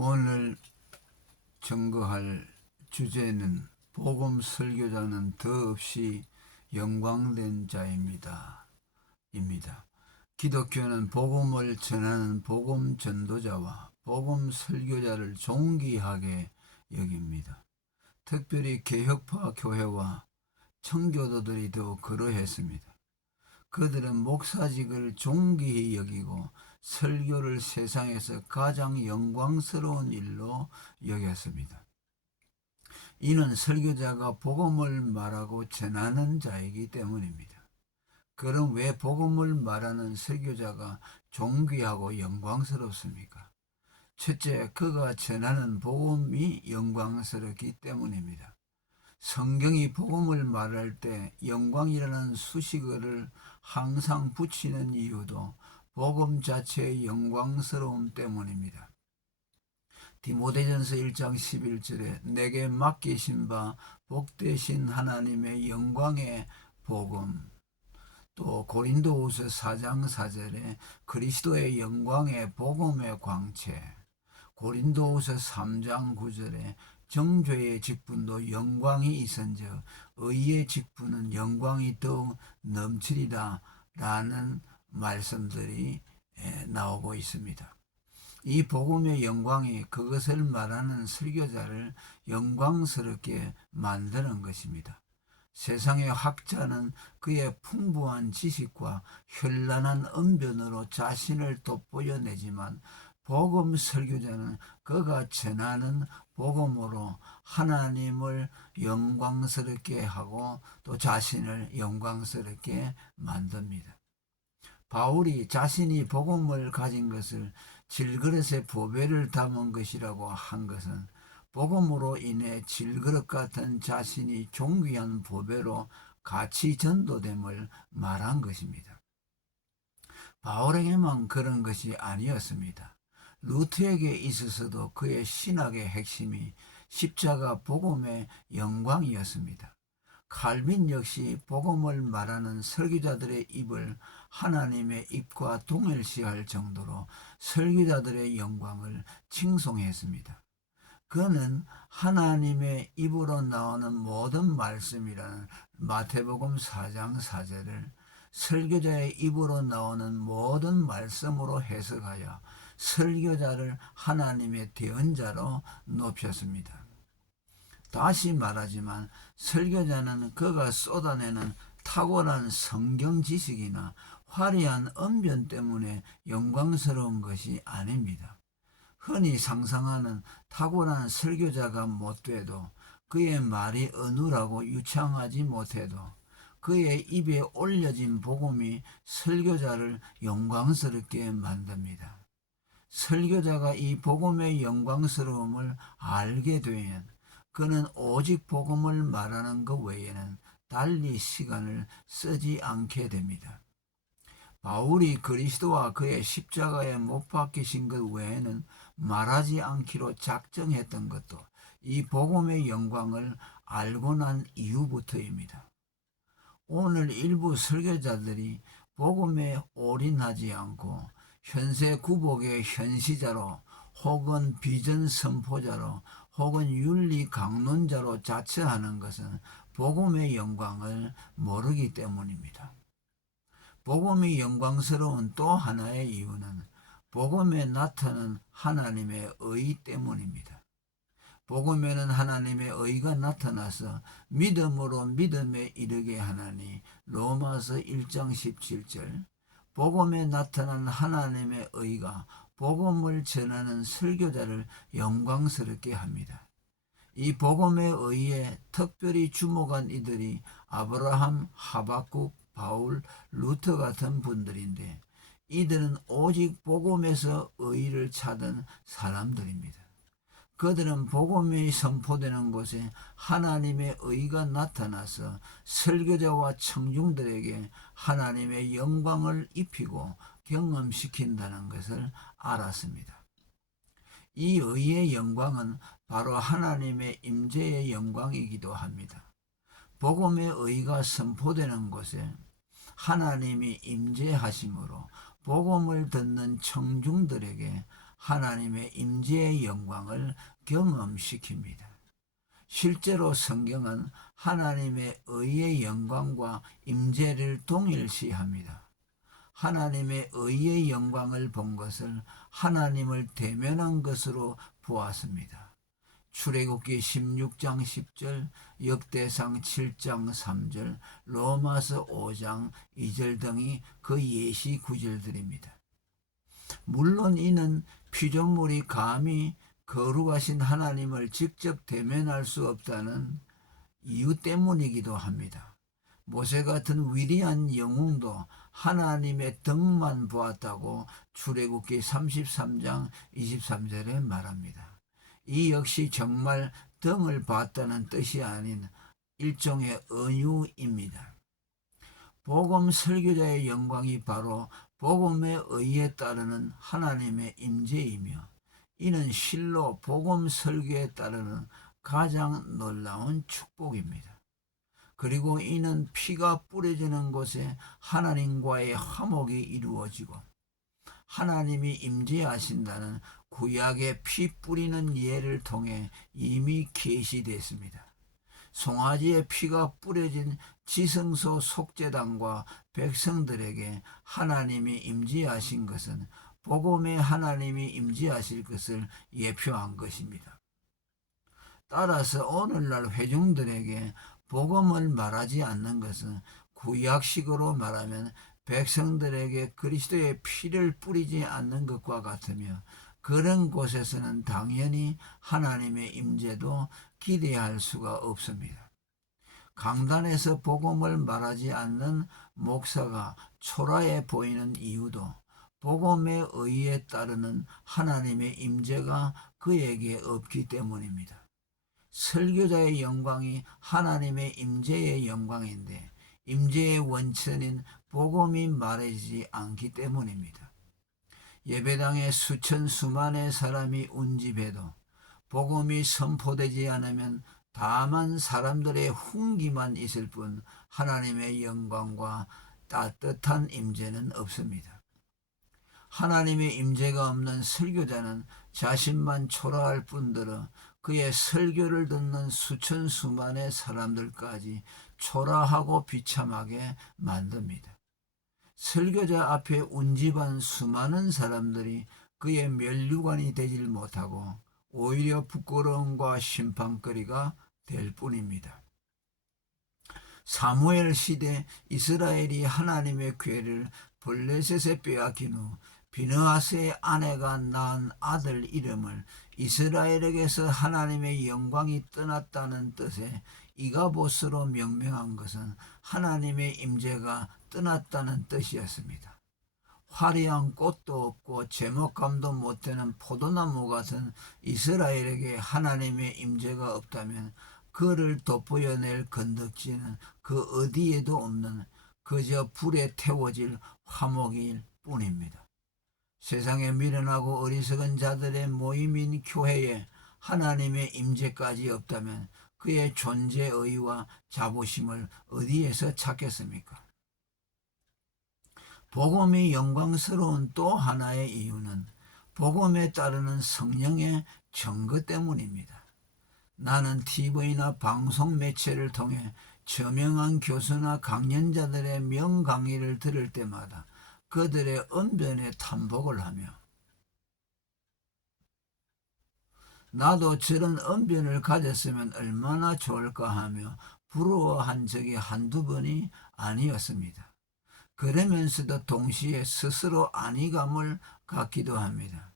오늘 증거할 주제는 복음 설교자는 더없이 영광된 자입니다. 기독교는 복음을 전하는 복음 전도자와 복음 설교자를 존귀하게 여깁니다. 특별히 개혁파 교회와 청교도들이 더욱 그러했습니다. 그들은 목사직을 존귀히 여기고 설교를 세상에서 가장 영광스러운 일로 여겼습니다. 이는 설교자가 복음을 말하고 전하는 자이기 때문입니다. 그럼 왜 복음을 말하는 설교자가 존귀하고 영광스럽습니까? 첫째, 그가 전하는 복음이 영광스럽기 때문입니다. 성경이 복음을 말할 때 영광이라는 수식어를 항상 붙이는 이유도 복음 자체의 영광스러움 때문입니다. 디모데전서 1장 11절에 내게 맡기신 바 복되신 하나님의 영광의 복음, 또 고린도후서 4장 4절에 그리스도의 영광의 복음의 광채, 고린도후서 3장 9절에 정죄의 직분도 영광이 있은즉 의의 직분은 영광이 더욱 넘치리라 라는 말씀들이 나오고 있습니다. 이 복음의 영광이 그것을 말하는 설교자를 영광스럽게 만드는 것입니다. 세상의 학자는 그의 풍부한 지식과 현란한 언변으로 자신을 돋보여내지만 복음 설교자는 그가 전하는 복음으로 하나님을 영광스럽게 하고 또 자신을 영광스럽게 만듭니다. 바울이 자신이 복음을 가진 것을 질그릇에 보배를 담은 것이라고 한 것은 복음으로 인해 질그릇 같은 자신이 존귀한 보배로 같이 전도됨을 말한 것입니다. 바울에게만 그런 것이 아니었습니다. 루트에게 있어서도 그의 신학의 핵심이 십자가 복음의 영광이었습니다. 칼빈 역시 복음을 말하는 설교자들의 입을 하나님의 입과 동일시할 정도로 설교자들의 영광을 칭송했습니다. 그는 하나님의 입으로 나오는 모든 말씀이라는 마태복음 4장 4절을 설교자의 입으로 나오는 모든 말씀으로 해석하여 설교자를 하나님의 대언자로 높였습니다. 다시 말하지만 설교자는 그가 쏟아내는 탁월한 성경 지식이나 화려한 언변 때문에 영광스러운 것이 아닙니다. 흔히 상상하는 탁월한 설교자가 못돼도 그의 말이 어눌하고 유창하지 못해도 그의 입에 올려진 복음이 설교자를 영광스럽게 만듭니다. 설교자가 이 복음의 영광스러움을 알게 되면 그는 오직 복음을 말하는 것 외에는 달리 시간을 쓰지 않게 됩니다. 바울이 그리스도와 그의 십자가에 못 박히신 것 외에는 말하지 않기로 작정했던 것도 이 복음의 영광을 알고 난 이후부터입니다. 오늘 일부 설교자들이 복음에 올인하지 않고 현세 구복의 현시자로 혹은 비전 선포자로 혹은 윤리 강론자로 자처하는 것은 복음의 영광을 모르기 때문입니다. 복음이 영광스러운 또 하나의 이유는 복음에 나타난 하나님의 의 때문입니다. 복음에는 하나님의 의가 나타나서 믿음으로 믿음에 이르게 하나니 로마서 1장 17절, 복음에 나타난 하나님의 의가 복음을 전하는 설교자를 영광스럽게 합니다. 이 복음의 의에 특별히 주목한 이들이 아브라함, 하박국, 바울, 루터 같은 분들인데 이들은 오직 복음에서 의를 찾은 사람들입니다. 그들은 복음이 선포되는 곳에 하나님의 의가 나타나서 설교자와 청중들에게 하나님의 영광을 입히고 경험시킨다는 것을 알았습니다. 이 의의 영광은 바로 하나님의 임재의 영광이기도 합니다. 복음의 의가 선포되는 곳에 하나님이 임재하심으로 복음을 듣는 청중들에게 하나님의 임재의 영광을 경험시킵니다. 실제로 성경은 하나님의 의의 영광과 임재를 동일시합니다. 하나님의 의의 영광을 본 것을 하나님을 대면한 것으로 보았습니다. 출애굽기 16장 10절, 역대상 7장 3절, 로마서 5장 2절 등이 그 예시 구절들입니다. 물론 이는 피조물이 감히 거룩하신 하나님을 직접 대면할 수 없다는 이유 때문이기도 합니다. 모세 같은 위대한 영웅도 하나님의 등만 보았다고 출애굽기 33장 23절에 말합니다. 이 역시 정말 등을 봤다는 뜻이 아닌 일종의 은유입니다. 복음 설교자의 영광이 바로 복음의 의에 따르는 하나님의 임재이며, 이는 실로 복음 설교에 따르는 가장 놀라운 축복입니다. 그리고 이는 피가 뿌려지는 곳에 하나님과의 화목이 이루어지고 하나님이 임재하신다는 구약의 피 뿌리는 예를 통해 이미 계시됐습니다. 송아지의 피가 뿌려진 지성소 속죄당과 백성들에게 하나님이 임재하신 것은 복음에 하나님이 임재하실 것을 예표한 것입니다. 따라서 오늘날 회중들에게 복음을 말하지 않는 것은 구약식으로 말하면 백성들에게 그리스도의 피를 뿌리지 않는 것과 같으며, 그런 곳에서는 당연히 하나님의 임재도 기대할 수가 없습니다. 강단에서 복음을 말하지 않는 목사가 초라해 보이는 이유도 복음의 의에 따르는 하나님의 임재가 그에게 없기 때문입니다. 설교자의 영광이 하나님의 임재의 영광인데 임재의 원천인 복음이 말해지지 않기 때문입니다. 예배당에 수천 수만의 사람이 운집해도 복음이 선포되지 않으면 다만 사람들의 훈기만 있을 뿐 하나님의 영광과 따뜻한 임재는 없습니다. 하나님의 임재가 없는 설교자는 자신만 초라할 뿐더러 그의 설교를 듣는 수천 수만의 사람들까지 초라하고 비참하게 만듭니다. 설교자 앞에 운집한 수많은 사람들이 그의 면류관이 되질 못하고 오히려 부끄러움과 심판거리가 될 뿐입니다. 사무엘 시대 이스라엘이 하나님의 궤를 블레셋에 빼앗긴 후 비느하스의 아내가 낳은 아들 이름을 이스라엘에게서 하나님의 영광이 떠났다는 뜻의 이가보스로 명명한 것은 하나님의 임재가 떠났다는 뜻이었습니다. 화려한 꽃도 없고 제목감도 못되는 포도나무 같은 이스라엘에게 하나님의 임재가 없다면 그를 돋보여낼 건덕지는 그 어디에도 없는 그저 불에 태워질 화목일 뿐입니다. 세상에 미련하고 어리석은 자들의 모임인 교회에 하나님의 임재까지 없다면 그의 존재의와 자부심을 어디에서 찾겠습니까? 복음이 영광스러운 또 하나의 이유는 복음에 따르는 성령의 증거 때문입니다. 나는 TV나 방송 매체를 통해 저명한 교수나 강연자들의 명강의를 들을 때마다 그들의 언변에 탐복을 하며 나도 저런 언변을 가졌으면 얼마나 좋을까 하며 부러워한 적이 한두 번이 아니었습니다. 그러면서도 동시에 스스로 안위감을 갖기도 합니다.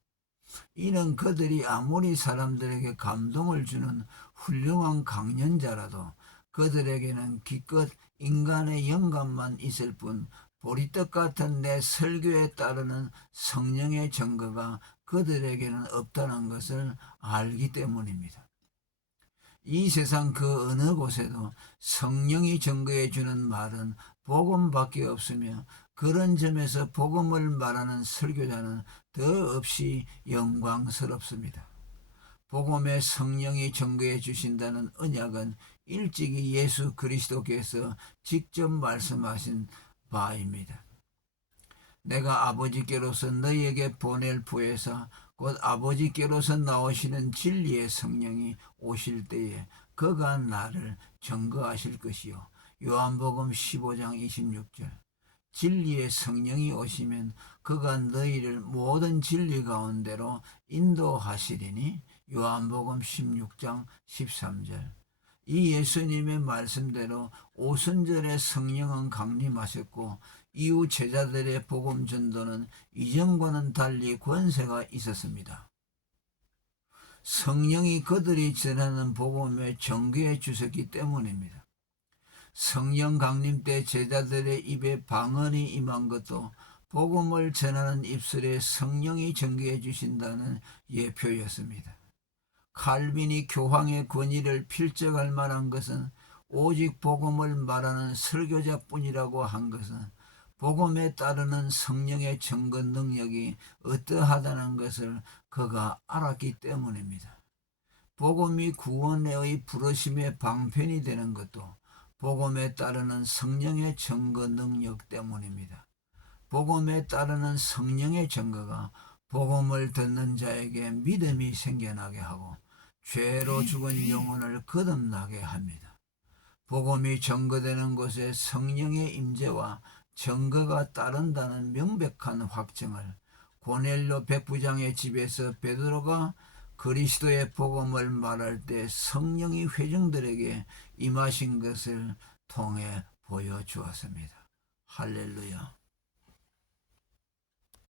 이는 그들이 아무리 사람들에게 감동을 주는 훌륭한 강연자라도 그들에게는 기껏 인간의 영감만 있을 뿐 보리떡 같은 내 설교에 따르는 성령의 증거가 그들에게는 없다는 것을 알기 때문입니다. 이 세상 그 어느 곳에도 성령이 증거해 주는 말은 복음밖에 없으며, 그런 점에서 복음을 말하는 설교자는 더없이 영광스럽습니다. 복음의 성령이 증거해 주신다는 언약은 일찍이 예수 그리스도께서 직접 말씀하신 바입니다. 내가 아버지께로서 너희에게 보낼 부에서 곧 아버지께로서 나오시는 진리의 성령이 오실 때에 그가 나를 증거하실 것이요. 요한복음 15장 26절. 진리의 성령이 오시면 그가 너희를 모든 진리 가운데로 인도하시리니 요한복음 16장 13절. 이 예수님의 말씀대로 오순절에 성령은 강림하셨고 이후 제자들의 복음 전도는 이전과는 달리 권세가 있었습니다. 성령이 그들이 전하는 복음에 전개해 주셨기 때문입니다. 성령 강림 때 제자들의 입에 방언이 임한 것도 복음을 전하는 입술에 성령이 전개해 주신다는 예표였습니다. 칼빈이 교황의 권위를 필적할 만한 것은 오직 복음을 말하는 설교자뿐이라고 한 것은 복음에 따르는 성령의 증거 능력이 어떠하다는 것을 그가 알았기 때문입니다. 복음이 구원의 부르심의 방편이 되는 것도 복음에 따르는 성령의 증거 능력 때문입니다. 복음에 따르는 성령의 증거가 복음을 듣는 자에게 믿음이 생겨나게 하고 죄로 죽은 영혼을 거듭나게 합니다. 복음이 증거되는 곳에 성령의 임재와 증거가 따른다는 명백한 확증을 고넬료 백부장의 집에서 베드로가 그리스도의 복음을 말할 때 성령이 회중들에게 임하신 것을 통해 보여주었습니다. 할렐루야.